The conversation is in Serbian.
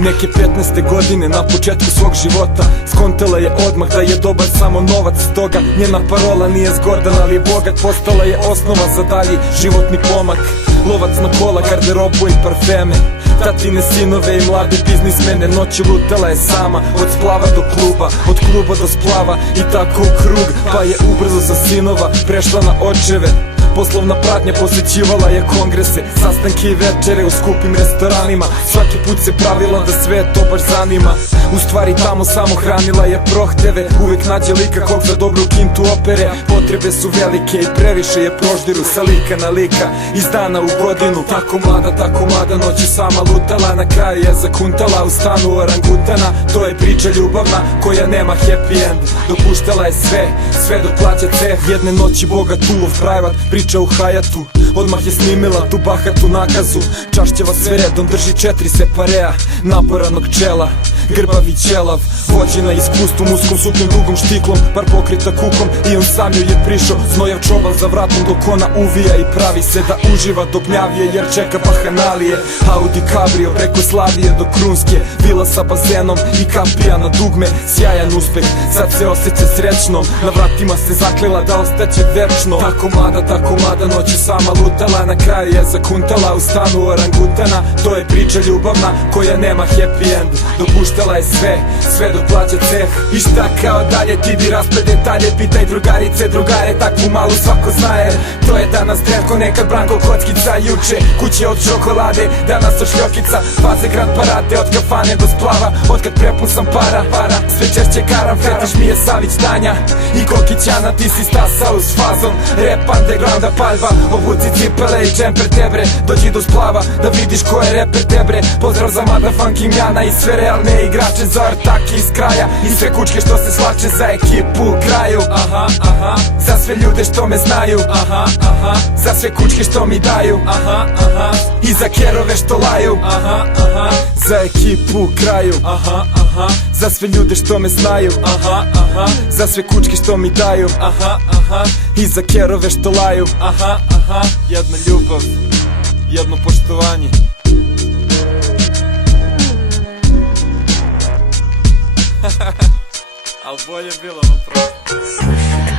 Neke 15. godine na početku svog života skontala je odmah da je dobar samo novac. Stoga njena parola nije zgodan, ali je bogat. Postala je osnova za dalji životni pomak. Lovac na kola, garderobu i parfeme, tatine sinove i mlade biznismene. Noći lutala je sama, od splava do kluba, od kluba do splava i tako u krug. Pa je ubrzo sa sinova prešla na očeve. Poslovna pratnja, posjećivala je kongrese, sastanke i večere u skupim restoranima. Svaki put se pravila da sve to baš zanima. U stvari tamo samo hranila je prohteve. Uvek nađe lika kog za dobru kintu opere. Potrebe su velike i previše je proždiru. Sa lika na lika, iz dana u godinu. Tako mlada, noći sama lutala. Na kraju je zakuntala u stanu orangutana. To je priča ljubavna koja nema happy end. Dopuštala je sve dok plaća ceh. Jedne noći bogat ulov prajvat, priča u hajatu. Odmah je snimila tu bahatu nakazu. Čašćeva sve redom drži 4 separea naporanog čela, grbavi ćelav, vođena iskustvom, uskom suknjom, dugom štiklom, par pokrita kukom. I on sam joj je prišao, znojav čoban za vratom, dok ona uvija i pravi se da uživa dok gnjavije, jer čeka bahanalije. Audi Cabrio preko Slavije do Krunske, vila sa bazenom i kapija na dugme. Sjajan uspeh, sad se osjeća srećnom, na vratima se zaklela da ostaće večno. Tako mlada, noći sama lutala. Na kraju je zakuntala u stanu orangutana. To je priča ljubavna koja nema happy end. Dopuštala je sve dok plaća ceh. I šta kao dalje, ti bi raspe detalje. Pitaj drugarice, drugare, takvu malu svako zna. Jer to je danas Drevko, nekad Branko kockica. Juče kuće od čokolade, danas od šljokica. Faze Grand Parade, od kafane do splava. Otkad prepun sam para, sve češće karam. Fetiš mi je Savić Tanja i Kokićana. Ti si stasao s fazom rap undergrounda paljba. Obuci cipele i džemper tebre, dođi do splava da vidiš ko je reper tebre. Pozdrav za motherfucking Jana i sve realne igrače, za ortake iz kraja i sve kučke što se slače, za ekipu u kraju. Za sve ljude što me znaju, za sve kučke što mi daju, i za kerove što laju. Za ekipu u kraju, za sve ljude što me znaju, za sve kučke što mi daju, i za kerove što laju. Jedna ljubav, jedno poštovanje. Al bolje bilo vam prosto.